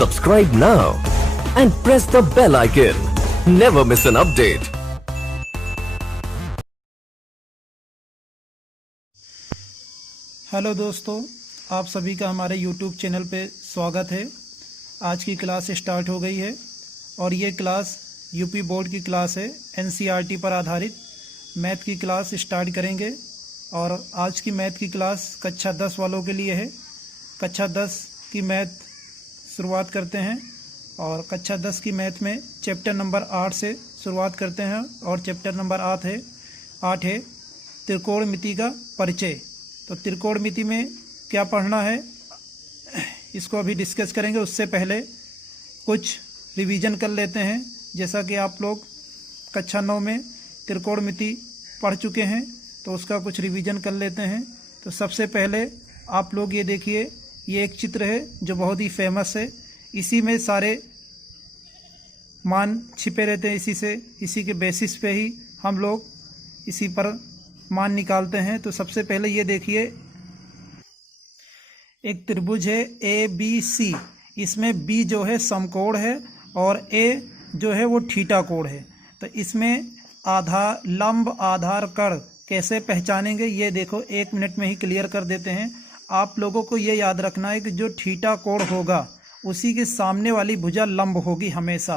Subscribe now and press the bell icon. Never miss an update. Hello दोस्तों, आप सभी का हमारे YouTube चैनल पे स्वागत है। आज की क्लास स्टार्ट हो गई है और ये क्लास यूपी बोर्ड की क्लास है। एनसीईआरटी पर आधारित मैथ की क्लास स्टार्ट करेंगे और आज की मैथ की क्लास कक्षा 10 वालों के लिए है। कक्षा 10 की मैथ शुरुआत करते हैं और कक्षा 10 की मैथ में चैप्टर नंबर 8 से शुरुआत करते हैं और चैप्टर नंबर 8 है त्रिकोणमिति का परिचय। तो त्रिकोणमिति में क्या पढ़ना है इसको अभी डिस्कस करेंगे। उससे पहले कुछ रिवीजन कर लेते हैं। जैसा कि आप लोग कक्षा 9 में त्रिकोणमिति पढ़ चुके हैं तो उसका कुछ रिवीजन कर लेते हैं। तो सबसे पहले आप लोग ये देखिए, ये एक चित्र है जो बहुत ही फेमस है। इसी में सारे मान छिपे रहते हैं, इसी के बेसिस पे ही हम लोग इसी पर मान निकालते हैं। तो सबसे पहले ये देखिए, एक त्रिभुज है ABC। इसमें B जो है समकोण है और A जो है वो थीटा कोण है। तो इसमें आधार, लंब, आधार, कर्ण कैसे पहचानेंगे ये देखो, 1 मिनट में ही क्लियर कर देते हैं। आप लोगों को ये याद रखना है कि जो थीटा कोण होगा उसी के सामने वाली भुजा लंब होगी हमेशा।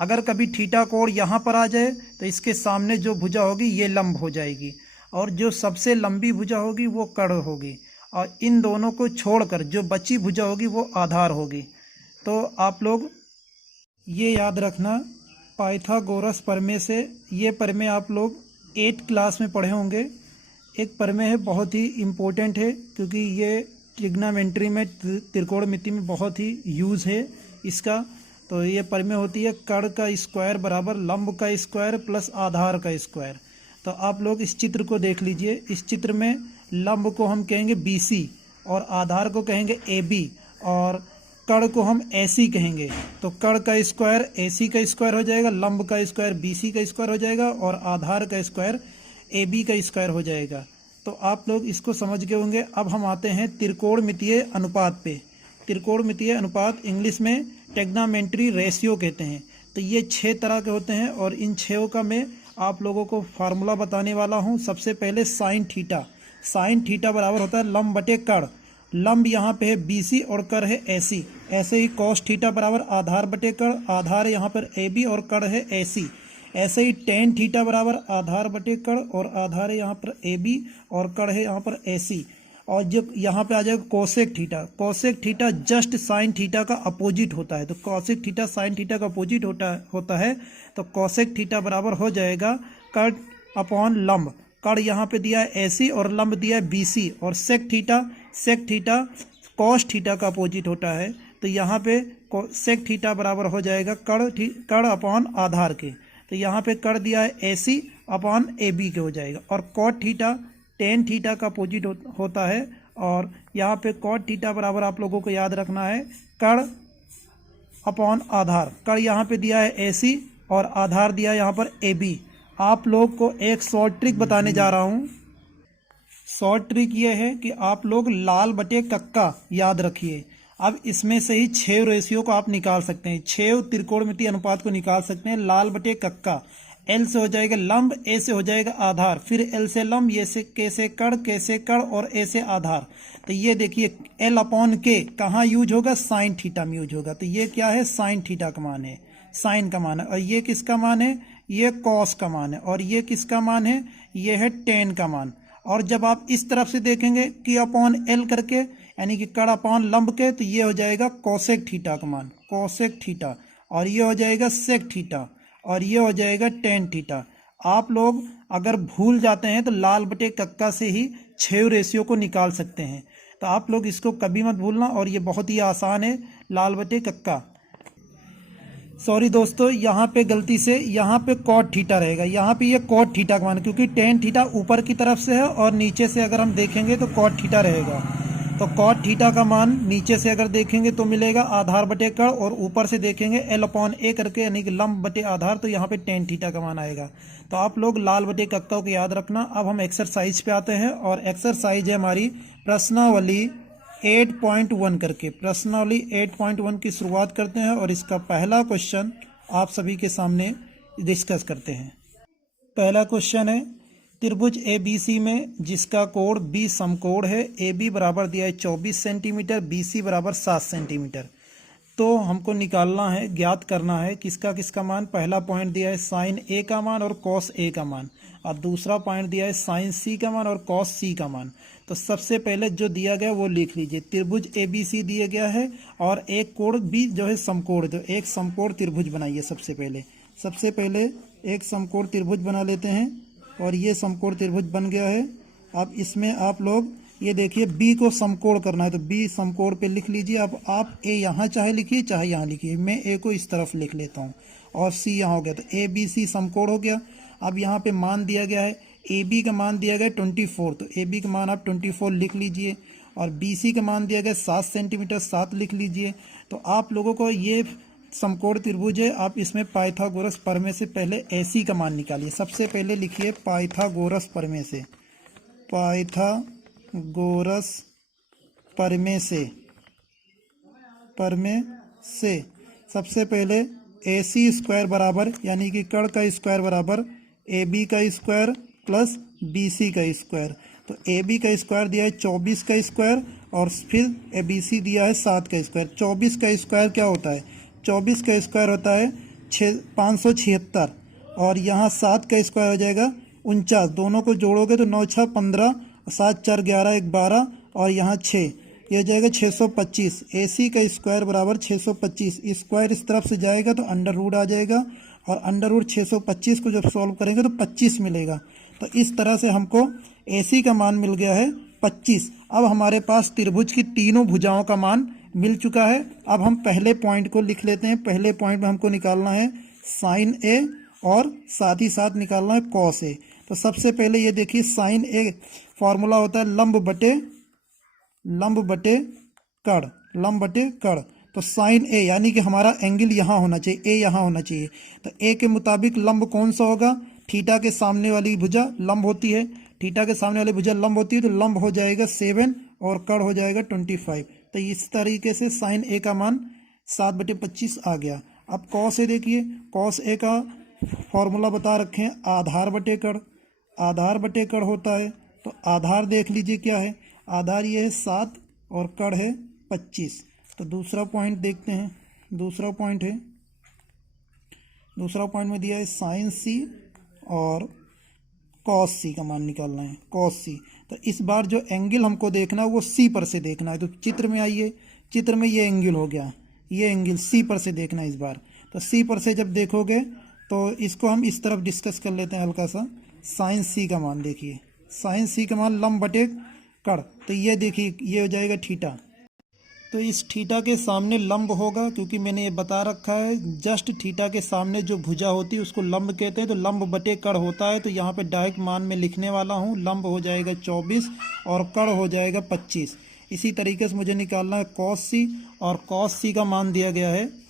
अगर कभी थीटा कोण यहाँ पर आ जाए तो इसके सामने जो भुजा होगी ये लंब हो जाएगी और जो सबसे लंबी भुजा होगी वो कर्ण होगी और इन दोनों को छोड़कर जो बची भुजा होगी वो आधार होगी। तो आप लोग ये याद रखना, पाइथागोरस प्रमेय से, ये प्रमेय आप लोग 8th क्लास में पढ़े होंगे। एक प्रमेय है, बहुत ही इम्पोर्टेंट है क्योंकि ये ट्रिग्नोमेट्री में, त्रिकोणमिति में बहुत ही यूज़ है इसका। तो ये प्रमेय होती है कर्ण का स्क्वायर बराबर लंब का स्क्वायर प्लस आधार का स्क्वायर। तो आप लोग इस चित्र को देख लीजिए। इस चित्र में लंब को हम कहेंगे BC और आधार को कहेंगे AB और कर्ण को हम AC कहेंगे। तो कर्ण का स्क्वायर AC का स्क्वायर हो जाएगा, लंब का स्क्वायर BC का स्क्वायर हो जाएगा और आधार का स्क्वायर AB का स्क्वायर हो जाएगा। तो आप लोग इसको समझ गए होंगे। अब हम आते हैं त्रिकोणमितीय अनुपात पे। त्रिकोणमितीय अनुपात इंग्लिश में ट्रिग्नोमेट्री रेशियो कहते हैं। तो ये 6 तरह के होते हैं और इन 6 का मैं आप लोगों को फार्मूला बताने वाला हूँ। सबसे पहले साइन थीटा। साइन थीटा बराबर होता है लंब बटे कर्ण। लंब यहाँ पे है BC और कर्ण है AC। ऐसे ही कॉस थीटा बराबर आधार बटे कर्ण। आधार यहाँ पर AB और कर्ण है AC। ऐसे ही टेन थीटा बराबर आधार बटे कर्ण और आधार है यहाँ पर AB और कर्ण है यहाँ पर AC। और जब यहाँ पे आ जाएगा cosec theta. Cosec theta just sine theta का अपोजिट होता है। तो कोसेक थीटा साइन थीटा का अपोजिट होता है। तो कोसेक थीटा बराबर हो जाएगा कर्ण अपॉन लंब। कर्ण यहाँ पे दिया है AC और लंब दिया है BC और सेक थीटा कॉस थीटा का अपोजिट होता है। तो यहाँ पे सेक थीटा बराबर हो जाएगा कर्ण अपॉन आधार के। तो यहाँ पे कर दिया है AC अपॉन AB के हो जाएगा। और कॉट थीटा टेन थीटा का अपोजिट होता है और यहाँ पे कॉट थीटा बराबर आप लोगों को याद रखना है कर्ण अपॉन आधार। कर्ण यहाँ पे दिया है AC और आधार दिया है यहाँ पर AB। आप लोग को एक शॉर्ट ट्रिक बताने जा रहा हूँ। शॉर्ट ट्रिक ये है कि आप लोग लाल बटे कक्का याद रखिए। अब इसमें से ही 6 रेशियो को आप निकाल सकते हैं। 6 त्रिकोणमितीय अनुपात को निकाल सकते हैं। लाल बटे कक्का, L से हो जाएगा लंब, A से हो जाएगा आधार, फिर L से लंब, ये से K से कर्ण और A से आधार। तो ये देखिए L अपॉन K कहाँ यूज होगा? साइन थीटा में यूज होगा। तो ये क्या है? साइन थीटा का मान है, साइन का मान है। और ये किसका मान है? ये कॉस का मान है। और ये किसका मान है? ये है टेन का मान। और जब आप इस तरफ से देखेंगे कि अपॉन L करके, यानी कि कर्ण अपॉन लंब के, तो ये हो जाएगा कोसेक थीटा का मान, कोसेक थीटा। और ये हो जाएगा सेक थीटा और ये हो जाएगा टेन थीटा। आप लोग अगर भूल जाते हैं तो लाल बटे कक्का से ही 6 रेशियो को निकाल सकते हैं। तो आप लोग इसको कभी मत भूलना और ये बहुत ही आसान है, लाल बटे कक्का। सॉरी दोस्तों, यहाँ पे गलती से यहाँ पे कॉट थीटा रहेगा। यहाँ पे ये कॉट थीटा का मान, क्योंकि टेन थीटा ऊपर की तरफ से है और नीचे से अगर हम देखेंगे तो कॉट थीटा रहेगा। तो कॉट थीटा का मान नीचे से अगर देखेंगे तो मिलेगा आधार बटे कर्ण और ऊपर से देखेंगे L अपॉन A करके, यानी कि लंब बटे आधार, तो यहाँ पे टेन थीटा का मान आएगा। तो आप लोग लाल बटे कक्का को याद रखना। अब हम एक्सरसाइज पे आते हैं और एक्सरसाइज है हमारी प्रश्नावली 8.1 करके प्रश्नावली 8.1 की शुरुआत करते हैं और इसका पहला क्वेश्चन आप सभी के सामने डिस्कस करते हैं। पहला क्वेश्चन है त्रिभुज ABC में जिसका कोण B समकोण है, AB बराबर दिया है 24 सेंटीमीटर, BC बराबर 7 सेंटीमीटर। तो हमको निकालना है, ज्ञात करना है किसका किसका मान। पहला पॉइंट दिया है साइन A का मान और कॉस A का मान, और दूसरा पॉइंट दिया है साइन C का मान और कॉस C का मान। तो सबसे पहले जो दिया गया वो लिख लीजिए। त्रिभुज ABC दिया गया है और एक कोण B जो है समकोण, तो एक समकोण त्रिभुज बनाइए। सबसे पहले एक समकोण त्रिभुज बना लेते हैं और ये समकोण त्रिभुज बन गया है। अब इसमें आप लोग ये देखिए B को समकोण करना है, तो B समकोण पे लिख लीजिए। अब आप A यहाँ चाहे लिखिए चाहे यहाँ लिखिए, मैं A को इस तरफ लिख लेता हूँ और C यहाँ हो गया, तो ABC समकोण हो गया। अब यहाँ पे मान दिया गया है, AB का मान दिया गया 24, तो AB का मान आप 24 लिख लीजिए और BC का मान दिया गया 7 सेंटीमीटर, 7 लिख लीजिए। तो आप लोगों को ये समकोण त्रिभुज है, आप इसमें पाइथागोरस प्रमेय से पहले AC का मान निकालिए। सबसे पहले लिखिए पाइथागोरस प्रमेय से, पाइथागोरस प्रमेय से सबसे पहले AC स्क्वायर बराबर, यानी कि कर्ण का स्क्वायर बराबर AB का स्क्वायर प्लस BC का स्क्वायर। तो AB का स्क्वायर दिया है 24 का स्क्वायर और फिर ABC दिया है 7 का स्क्वायर। 24 का स्क्वायर क्या होता है? 24 का स्क्वायर होता है 576 और यहाँ 7 का स्क्वायर हो जाएगा 49। दोनों को जोड़ोगे तो 9 6 15, 7 4 11 1 12 और यहाँ 6, ये हो जाएगा 625। AC का स्क्वायर बराबर 625। स्क्वायर इस तरफ से जाएगा तो अंडर रूट आ जाएगा और अंडर रूट 625 को जब सॉल्व करेंगे तो 25 मिलेगा। तो इस तरह से हमको AC का मान मिल गया है 25। अब हमारे पास त्रिभुज की तीनों भुजाओं का मान मिल चुका है। अब हम पहले पॉइंट को लिख लेते हैं। पहले पॉइंट में हमको निकालना है साइन A और साथ ही साथ निकालना है कॉस A। तो सबसे पहले ये देखिए साइन A फॉर्मूला होता है लंब बटे कर्ण। तो साइन A यानी कि हमारा एंगल यहाँ होना चाहिए, A यहाँ होना चाहिए। तो A के मुताबिक लंब कौन सा होगा? थीटा के सामने वाली भुजा लंब होती है, थीटा के सामने वाली भुजा लंब होती है, तो लंब हो जाएगा 7 और कर्ण हो जाएगा 25। तो इस तरीके से साइन A का मान 7/25 आ गया। अब कॉस A देखिए, कॉस A का फॉर्मूला बता रखे हैं आधार बटे कर्ण होता है। तो आधार देख लीजिए क्या है, आधार ये है 7 और कर्ण है 25। तो दूसरा पॉइंट देखते हैं। दूसरा पॉइंट में दिया है साइन C और कॉस C का मान निकालना है, कॉस C। तो इस बार जो एंगल हमको देखना है वो C पर से देखना है। तो चित्र में आइए, चित्र में ये एंगल हो गया, ये एंगल C पर से देखना है इस बार। तो C पर से जब देखोगे तो इसको हम इस तरफ डिस्कस कर लेते हैं हल्का सा। साइन C का मान देखिए, साइन C का मान लंब बटे कर्ण, तो ये देखिए ये हो जाएगा थीटा। तो इस थीटा के सामने लंब होगा, क्योंकि मैंने ये बता रखा है जस्ट थीटा के सामने जो भुजा होती है उसको लंब कहते हैं। तो लंब बटे कर्ण होता है, तो यहाँ पे डायरेक्ट मान में लिखने वाला हूँ। लंब हो जाएगा 24 और कर्ण हो जाएगा 25। इसी तरीके से मुझे निकालना है कॉस C, और कॉस C का मान दिया गया है,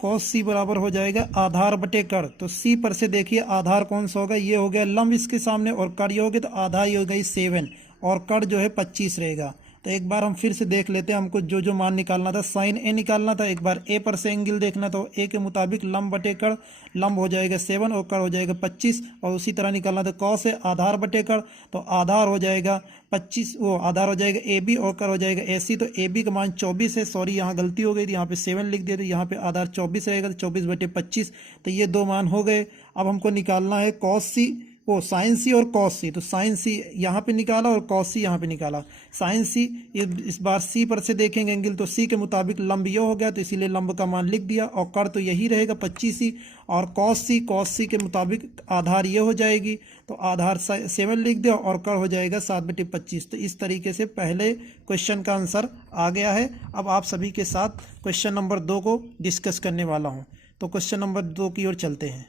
कॉस C बराबर हो जाएगा आधार बटे कर्ण। तो C पर से देखिए आधार कौन सा होगा, ये हो गया लंब इसके सामने, और कर्ण ये हो गया, तो आधार ये हो गई 7 और कर्ण जो है 25 रहेगा। तो एक बार हम फिर से देख लेते हैं, हमको जो जो मान निकालना था, साइन A निकालना था। एक बार A पर से एंगल देखना, तो A के मुताबिक लंब बटे कर्ण, लंब हो जाएगा 7 और कर्ण हो जाएगा 25। और उसी तरह निकालना था कॉस A आधार बटे कर्ण, तो आधार हो जाएगा 25, वो आधार हो जाएगा AB और कर्ण हो जाएगा AC। तो AB का मान 24 है, सॉरी यहाँ गलती हो गई थी, यहाँ पे 7 लिख दिया, तो यहाँ पे आधार 24 रहेगा, तो 24/25। तो ये दो मान हो गए। अब हमको निकालना है कॉस C, वो साइन C और कॉस C। तो साइन C यहाँ पे निकाला और कॉस C यहाँ पे निकाला। साइन C इस बार C पर से देखेंगे एंगल, तो C के मुताबिक लंब ये हो गया, तो इसीलिए लंब का मान लिख दिया, और कर्ण तो यही रहेगा 25 ही। और कॉस C के मुताबिक आधार ये हो जाएगी, तो आधार 7 लिख दिया और कर्ण हो जाएगा 7/25। तो इस तरीके से पहले क्वेश्चन का आंसर आ गया है। अब आप सभी के साथ क्वेश्चन नंबर 2 को डिस्कस करने वाला हूँ। तो क्वेश्चन नंबर 2 की ओर चलते हैं।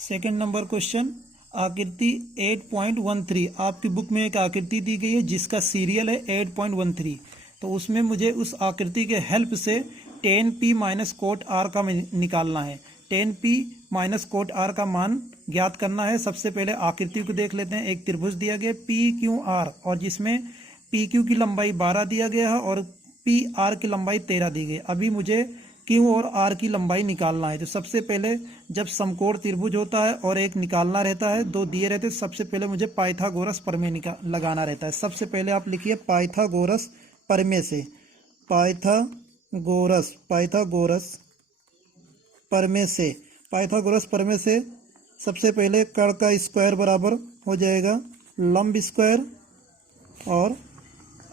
सेकेंड नंबर क्वेश्चन, आकृति 8.13। आपकी बुक में एक आकृति दी गई है जिसका सीरियल है 8.13। तो उसमें मुझे उस आकृति के हेल्प से tan P minus cot R का निकालना है। tan P minus cot R का मान ज्ञात करना है। सबसे पहले आकृति को देख लेते हैं। एक त्रिभुज दिया गया PQR और जिसमें पी क्यू की लंबाई 12 दिया गया है और पी आर की लंबाई 13 दी गई। अभी मुझे क्यू और आर की लंबाई निकालना है। तो सबसे पहले जब समकोण त्रिभुज होता है और एक निकालना रहता है, दो दिए रहते हैं, सबसे पहले मुझे पाइथागोरस प्रमेय लगाना रहता है। सबसे पहले आप लिखिए पाइथागोरस प्रमेय से, पाइथागोरस पाइथागोरस प्रमेय से सबसे पहले कर्ण का स्क्वायर बराबर हो जाएगा लंब स्क्वायर और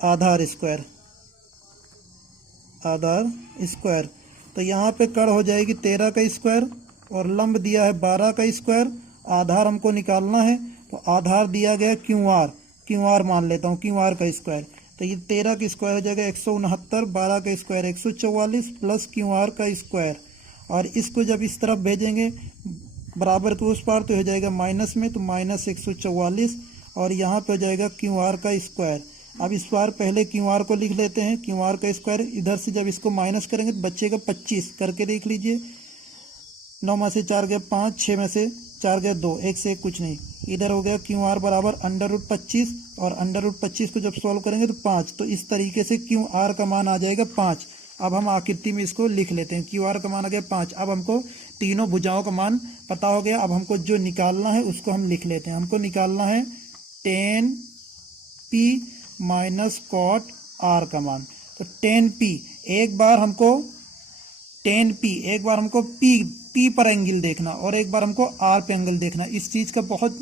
आधार स्क्वायर। तो यहाँ पे कर्ण हो जाएगी 13 का स्क्वायर और लंब दिया है 12 का स्क्वायर। आधार हमको निकालना है, तो आधार दिया गया क्यू आर मान लेता हूँ, क्यू आर का स्क्वायर। तो ये 13 का स्क्वायर हो जाएगा 169, 12 का स्क्वायर 144 प्लस क्यू आर का स्क्वायर। और इसको जब इस तरफ भेजेंगे बराबर के उस पार तो हो जाएगा माइनस में, तो माइनस 144 और यहाँ पे हो जाएगा क्यू आर का स्क्वायर। अब इस बार पहले क्यू आर को लिख लेते हैं, क्यू आर का स्क्वायर। इधर से जब इसको माइनस करेंगे तो बचेगा 25, करके देख लीजिए। 9 में से 4 गया 5, 6 में से 4 गया 2, 1 से 1 कुछ नहीं। इधर हो गया क्यू आर बराबर √25 और √25 को जब सॉल्व करेंगे तो 5। तो इस तरीके से क्यू आर का मान आ जाएगा 5। अब हम आकृति में इसको लिख लेते हैं, क्यू आर का मान आ गया 5। अब हमको तीनों भुजाओं का मान पता हो गया। अब हमको जो निकालना है उसको हम लिख लेते हैं। हमको निकालना है tan p minus cot r का मान। तो tan p एक बार हमको p पर एंगल देखना और एक बार हमको r पे एंगल देखना। इस चीज़ का बहुत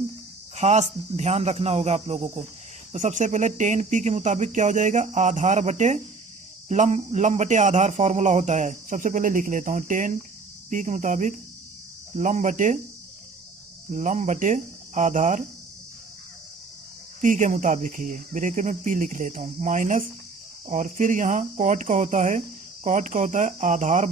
खास ध्यान रखना होगा आप लोगों को। तो सबसे पहले tan p के मुताबिक क्या हो जाएगा, आधार बटे लंब बटे आधार फॉर्मूला होता है। सबसे पहले लिख लेता हूँ, tan p के मुताबिक लंब बटे आधार p के मुताबिक है, ये ब्रैकेट में p लिख लेता हूँ माइनस, और फिर यहाँ कॉट का होता है आधार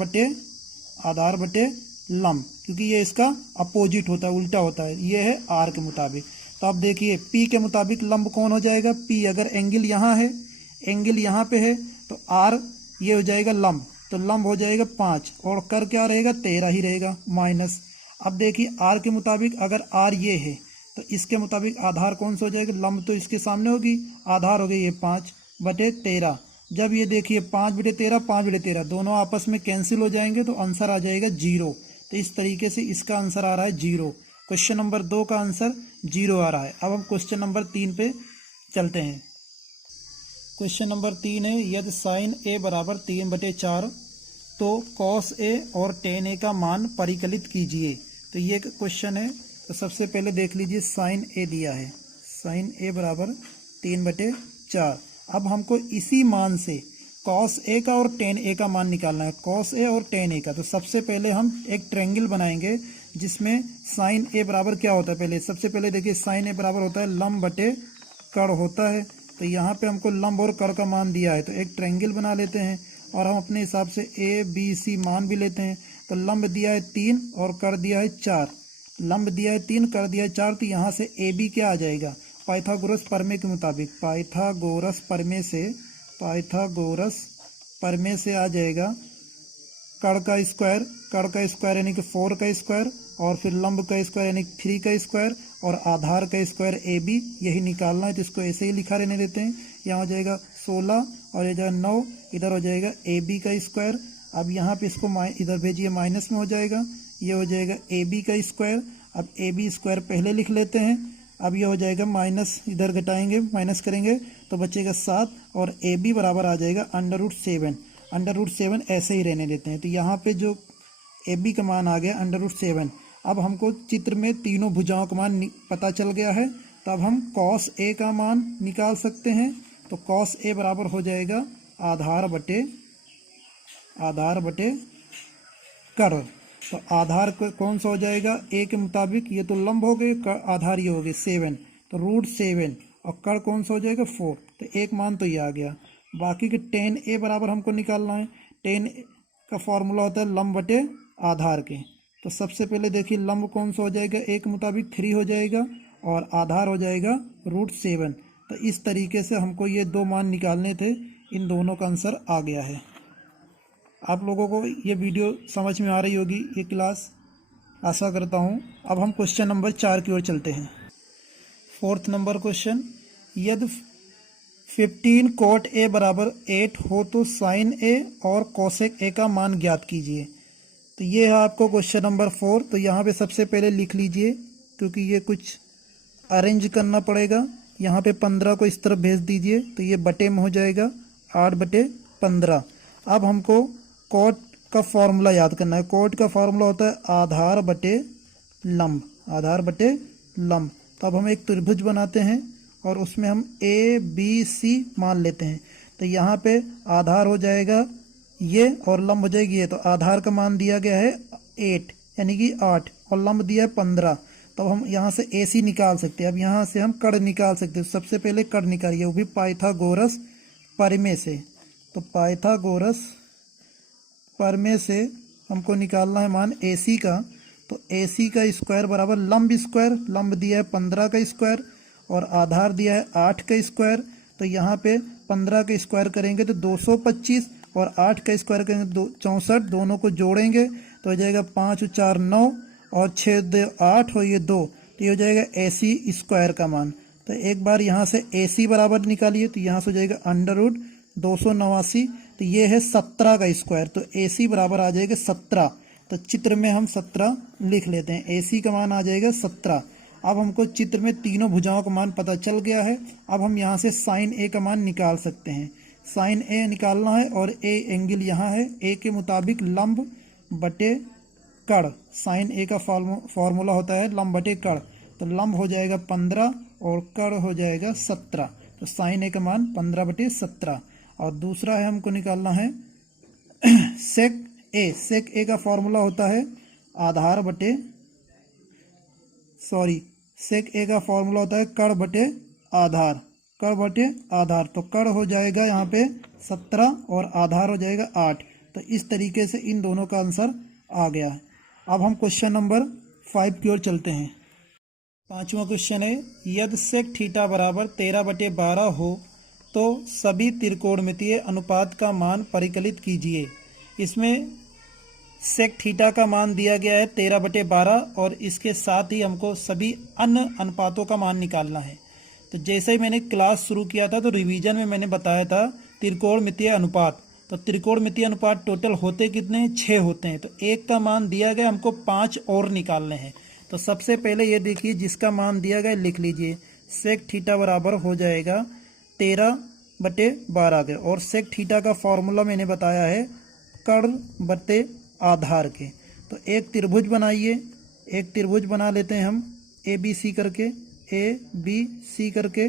बटे लंब, क्योंकि ये इसका अपोजिट होता है, उल्टा होता है। ये है r के मुताबिक। तो अब देखिए p के मुताबिक लंब कौन हो जाएगा, p अगर एंगल यहाँ है, एंगल यहाँ पे है, तो r ये हो जाएगा लंब, तो लंब हो जाएगा 5 और कर क्या रहेगा 13 ही रहेगा माइनस। अब देखिए r के मुताबिक अगर r ये है तो इसके मुताबिक आधार कौन सा हो जाएगा, लंब तो इसके सामने होगी, आधार हो गई ये 5/13। जब ये देखिए 5/13 दोनों आपस में कैंसिल हो जाएंगे तो आंसर आ जाएगा 0। तो इस तरीके से इसका आंसर आ रहा है 0। क्वेश्चन नंबर 2 का आंसर 0 आ रहा है। अब हम क्वेश्चन नंबर 3 पे चलते हैं। क्वेश्चन नंबर 3 है, यदि साइन a बराबर 3/4 तो कॉस a और टेन a का मान परिकलित कीजिए। तो ये क्वेश्चन है। तो सबसे पहले देख लीजिए साइन a दिया है, साइन a बराबर 3/4। अब हमको इसी मान से कॉस a का और टेन a का मान निकालना है, कॉस a और टेन a का। तो सबसे पहले हम एक ट्रायंगल बनाएंगे जिसमें साइन a बराबर क्या होता है, पहले सबसे पहले देखिए साइन a बराबर होता है लंब बटे कर्ण होता है। तो यहाँ पे हमको लंब और कर्ण का मान दिया है, तो एक ट्रायंगल बना लेते हैं और हम अपने हिसाब से ABC मान भी लेते हैं। तो लंब दिया है 3 और कर्ण दिया है 4, लंब दिया है 3, कर्ण दिया है 4। तो यहाँ से AB क्या आ जाएगा, पाइथागोरस प्रमेय के मुताबिक, पाइथागोरस प्रमेय से आ जाएगा कर्ण का स्क्वायर यानी कि 4 का स्क्वायर, और फिर लंब का स्क्वायर यानी 3 का स्क्वायर, और आधार का स्क्वायर AB, यही निकालना है। तो इसको ऐसे ही लिखा रहने देते हैं। यहाँ हो जाएगा 16 और इधर 9, इधर हो जाएगा AB का स्क्वायर। अब यहाँ पे इसको इधर भेजिए, माइनस में हो जाएगा, ये हो जाएगा AB का स्क्वायर। अब AB स्क्वायर पहले लिख लेते हैं। अब ये हो जाएगा माइनस, इधर घटाएंगे माइनस करेंगे तो बचेगा 7, और AB बराबर आ जाएगा √7। √7 ऐसे ही रहने देते हैं। तो यहाँ पे जो AB का मान आ गया √7। अब हमको चित्र में तीनों भुजाओं का मान पता चल गया है। तो अब हम cos A का मान निकाल सकते हैं। तो cos A बराबर हो जाएगा आधार बटे कर्ण। तो आधार कौन सा हो जाएगा, A के मुताबिक, ये तो लंब हो गए, आधार ये हो गए 7, तो √7, और कर्ण कौन सा हो जाएगा 4। तो एक मान तो ये आ गया। बाकी के tan A बराबर हमको निकालना है। tan का फॉर्मूला होता है लंब बटे आधार के। तो सबसे पहले देखिए लंब कौन सा हो जाएगा, A के मुताबिक 3 हो जाएगा और आधार हो जाएगा √7। तो इस तरीके से हमको ये 2 मान निकालने थे, इन दोनों का आंसर आ गया है। आप लोगों को ये वीडियो समझ में आ रही होगी, ये क्लास, आशा करता हूँ। अब हम क्वेश्चन नंबर 4 की ओर चलते हैं। 4th नंबर क्वेश्चन, यदि 15 कोट ए बराबर 8 हो तो साइन ए और कोसेक ए का मान ज्ञात कीजिए। तो ये है आपको क्वेश्चन नंबर 4। तो यहाँ पे सबसे पहले लिख लीजिए, क्योंकि ये कुछ अरेंज करना पड़ेगा। यहाँ पे 15 को इस तरफ भेज दीजिए, तो ये बटे में हो जाएगा 8/15। अब हमको कोट का फॉर्मूला याद करना है। कोट का फॉर्मूला होता है आधार बटे लंब, आधार बटे लंब। तो अब हम एक त्रिभुज बनाते हैं और उसमें हम ए बी सी मान लेते हैं। तो यहाँ पे आधार हो जाएगा ये और लंब हो जाएगी ये। तो आधार का मान दिया गया है 8 यानी कि 8 और लंब दिया है 15। तो हम यहाँ से ए सी निकाल सकते हैं। अब यहाँ से हम कड़ निकाल सकते हैं। सबसे पहले कड़ निकालिए, वो भी पाइथागोरस प्रमेय से। तो पाइथागोरस प्रमेय से हमको निकालना है मान ए सी का। तो ए सी का स्क्वायर बराबर लंब स्क्वायर, लंब दिया है 15 का स्क्वायर और आधार दिया है 8 का स्क्वायर। तो यहाँ पे 15 का स्क्वायर करेंगे तो 225 और 8 का स्क्वायर करेंगे 64, दोनों को जोड़ेंगे तो हो जाएगा 5 और 4 9 और 6 2 8 और ये 2, तो ये हो जाएगा ए सी स्क्वायर का मान। तो एक बार यहाँ से ए सी बराबर निकालिए, तो यहाँ से हो जाएगा √289। तो ये है 17 का स्क्वायर। तो ए सी बराबर आ जाएगा 17। तो चित्र में हम 17 लिख लेते हैं। ए सी का मान आ जाएगा 17। अब हमको चित्र में तीनों भुजाओं का मान पता चल गया है। अब हम यहाँ से साइन ए का मान निकाल सकते हैं। साइन ए निकालना है और ए एंगल यहाँ है। ए के मुताबिक लंब बटे कड़, साइन ए का फॉर्मूला होता है लंब बटे कड़। तो लंब हो जाएगा 15 और कड़ हो जाएगा 17। तो साइन ए का मान 15/17। और दूसरा है हमको निकालना है सेक ए। सेक ए का फॉर्मूला होता है आधार बटे सेक ए का फॉर्मूला होता है कड़ बटे आधार, कड़ बटे आधार। तो कड़ हो जाएगा यहाँ पे 17 और आधार हो जाएगा 8। तो इस तरीके से इन दोनों का आंसर आ गया है। अब हम क्वेश्चन नंबर 5 की ओर चलते हैं। 5वां क्वेश्चन है, यदि सेक थीटा बराबर 13/12 हो तो सभी त्रिकोणमितीय अनुपात का मान परिकलित कीजिए। इसमें सेक थीटा का मान दिया गया है 13/12 और इसके साथ ही हमको सभी अन्य अनुपातों का मान निकालना है। तो जैसे ही मैंने क्लास शुरू किया था तो रिवीजन में मैंने बताया था त्रिकोणमितीय अनुपात। तो त्रिकोणमितीय अनुपात टोटल होते कितने हैं? 6 होते हैं। तो एक का मान दिया गया, हमको 5 और निकालने हैं। तो सबसे पहले ये देखिए, जिसका मान दिया गया लिख लीजिए। सेक थीटा बराबर हो जाएगा 13/12 के। और सेक थीटा का फॉर्मूला मैंने बताया है कड़ बटे आधार के। तो एक त्रिभुज बनाइए, एक त्रिभुज बना लेते हैं हम ए बी सी करके, ए बी सी करके।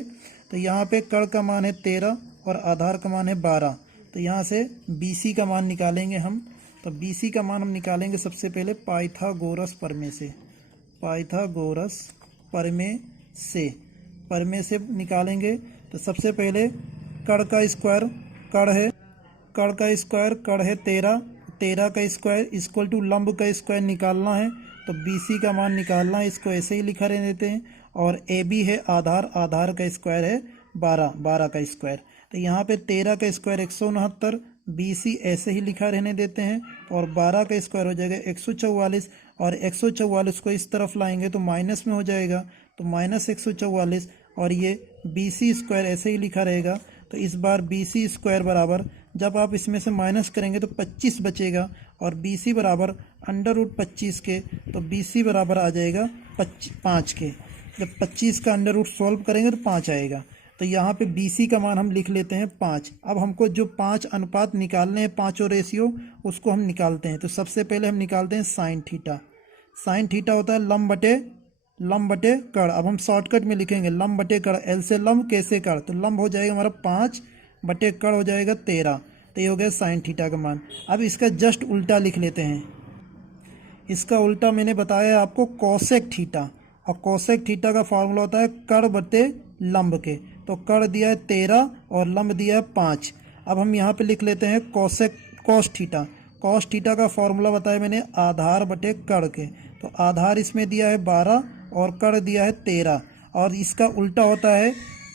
तो यहाँ पे कड़ का मान है 13 और आधार का मान है 12। तो यहाँ से बी सी का मान निकालेंगे हम। तो बी सी का मान हम निकालेंगे सबसे पहले पाइथागोरस प्रमेय से। पाइथागोरस प्रमेय से निकालेंगे। तो सबसे पहले कड़ का स्क्वायर, कड़ का स्क्वायर कड़ है 13, 13 का स्क्वायर इक्वल टू लंब का स्क्वायर निकालना है। तो बी सी का मान निकालना है, इसको ऐसे ही लिखा रहने देते हैं। और ए बी है आधार, आधार का स्क्वायर है 12, 12 का स्क्वायर। तो यहाँ पे 13 का स्क्वायर 169, बी सी ऐसे ही लिखा रहने देते हैं। और 12 का स्क्वायर हो जाएगा 144 और 144 को इस तरफ लाएंगे तो माइनस में हो जाएगा, तो -144। और ये बी सी स्क्वायर ऐसे ही लिखा रहेगा। तो इस बार बी सी स्क्वायर बराबर, जब आप इसमें से माइनस करेंगे तो 25 बचेगा और बी सी बराबर √25 के। तो बी सी बराबर आ जाएगा 5 के। जब 25 का अंडर रूट सॉल्व करेंगे तो 5 आएगा। तो यहाँ पे बी सी का मान हम लिख लेते हैं 5। अब हमको जो 5 अनुपात निकालने हैं, पाँचों रेशियो, उसको हम निकालते हैं। तो सबसे पहले हम निकालते हैं साइन थीटा। साइन थीटा होता है लंब बटे कड़। अब हम शॉर्टकट में लिखेंगे लंब बटे कड़, एल से लंब, के से कड़। तो लंब हो जाएगा हमारा 5 बटे कड़ हो जाएगा 13। तो ये हो गया साइन थीटा का मान। अब इसका जस्ट उल्टा लिख लेते हैं। इसका उल्टा मैंने बताया आपको कोसेक थीटा, और कोसेक थीटा का फॉर्मूला होता है कड़ बटे लंब के। तो कड़ दिया है 13 और लंब दिया है 5। अब हम यहाँ पे लिख लेते हैं कोस थीटा। कोस थीटा का फॉर्मूला बताया मैंने आधार बटे कड़ के। तो आधार इसमें दिया है 12 और कड़ दिया है 13। और इसका उल्टा होता है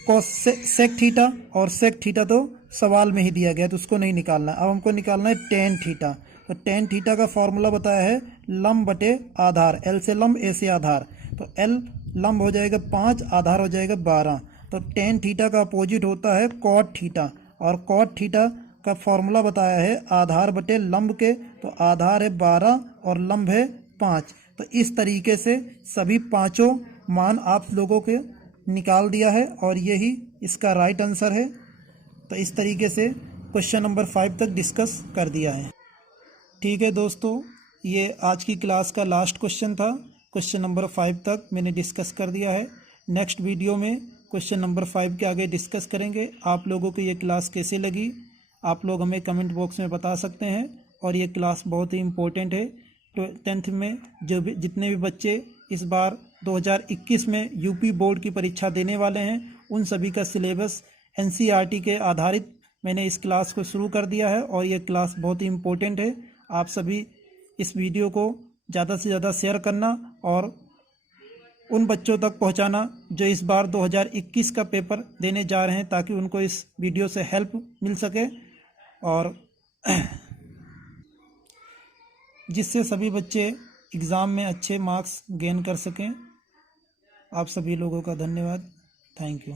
सेक थीटा, और सेक थीटा तो सवाल में ही दिया गया तो उसको नहीं निकालना। अब हमको निकालना है टेन थीटा। तो टेन थीटा का फॉर्मूला बताया है लंब बटे आधार, एल से लंब, ए से आधार। तो एल लंब हो जाएगा 5, आधार हो जाएगा 12। तो टेन थीटा का अपोजिट होता है कॉट थीटा, और कॉट थीटा का फॉर्मूला बताया है आधार बटे लंब के, तो आधार है 12 और लंब है 5। तो इस तरीके से सभी पांचों मान आप लोगों के निकाल दिया है और यही इसका राइट आंसर है। तो इस तरीके से क्वेश्चन नंबर 5 तक डिस्कस कर दिया है। ठीक है दोस्तों, ये आज की क्लास का लास्ट क्वेश्चन था। क्वेश्चन नंबर 5 तक मैंने डिस्कस कर दिया है। नेक्स्ट वीडियो में क्वेश्चन नंबर 5 के आगे डिस्कस करेंगे। आप लोगों को ये क्लास कैसे लगी आप लोग हमें कमेंट बॉक्स में बता सकते हैं। और ये क्लास बहुत ही इम्पोर्टेंट है। तो 10th में जितने भी बच्चे इस बार 2021 में यूपी बोर्ड की परीक्षा देने वाले हैं उन सभी का सिलेबस एनसीईआरटी के आधारित मैंने इस क्लास को शुरू कर दिया है और ये क्लास बहुत ही इम्पोर्टेंट है। आप सभी इस वीडियो को ज़्यादा से ज़्यादा शेयर करना और उन बच्चों तक पहुंचाना जो इस बार 2021 का पेपर देने जा रहे हैं, ताकि उनको इस वीडियो से हेल्प मिल सके और जिससे सभी बच्चे एग्ज़ाम में अच्छे मार्क्स गेन कर सकें। आप सभी लोगों का धन्यवाद। Thank you.